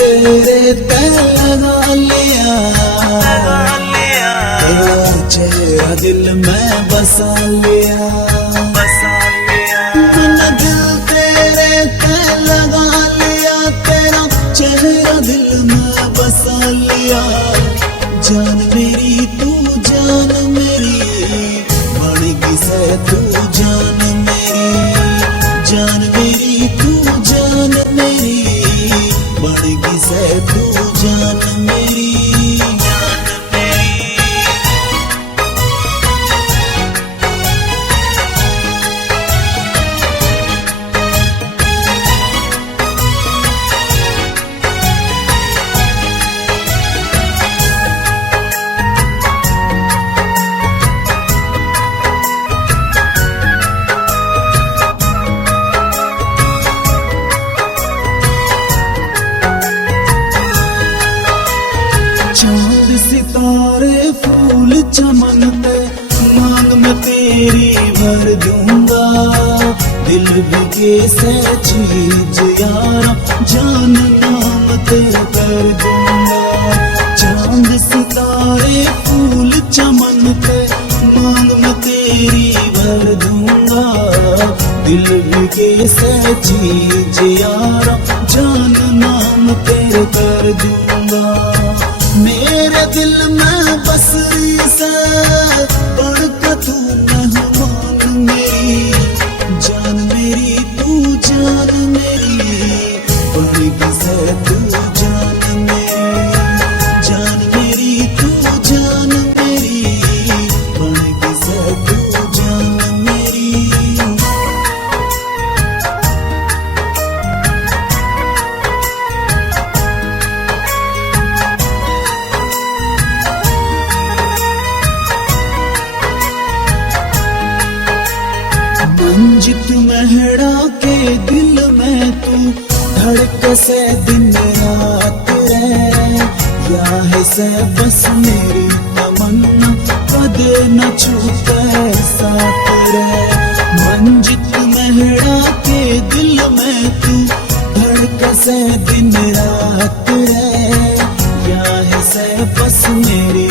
तेरे तय लगा लिया, तेरा चेहरा दिल में बसा लिया। मैंने दिल तेरे तय लगा लिया, तेरा चेहरा दिल में बसा लिया। जान मेरी तू जान मेरी, बड़गी से तू जान मेरी। जान मेरी तू जान मेरी, बड़गी से तू जान मेरी। चांद सितारे फूल चमनते, मांग में तेरी भर दूंगा। दिल भी कैसे चीज यारा, जान नाम तेरा कर दूंगा। चांद सितारे फूल चमनते, मांग में तेरी भर दूंगा। दिल भी कैसे चीज यारा, जान नाम तेरे कर दूंगा। मेरे दिल में बस से बढ़ के तू मेहमान मेरी। जान मेरी तू जान मेरी, बड़गी से तू जान मेरी। जान मेरी तू जान मेरी, बड़गी से तू जान मेरी। मंजित मेहड़ा के दिल में तू धड़क से दिन रात रहे। या है से बस मेरी तमन्ना, कद न छूटे साथ रहे। मंजित मेहड़ा के दिल में तू धड़क से दिन रात रहे। या है से बस मेरी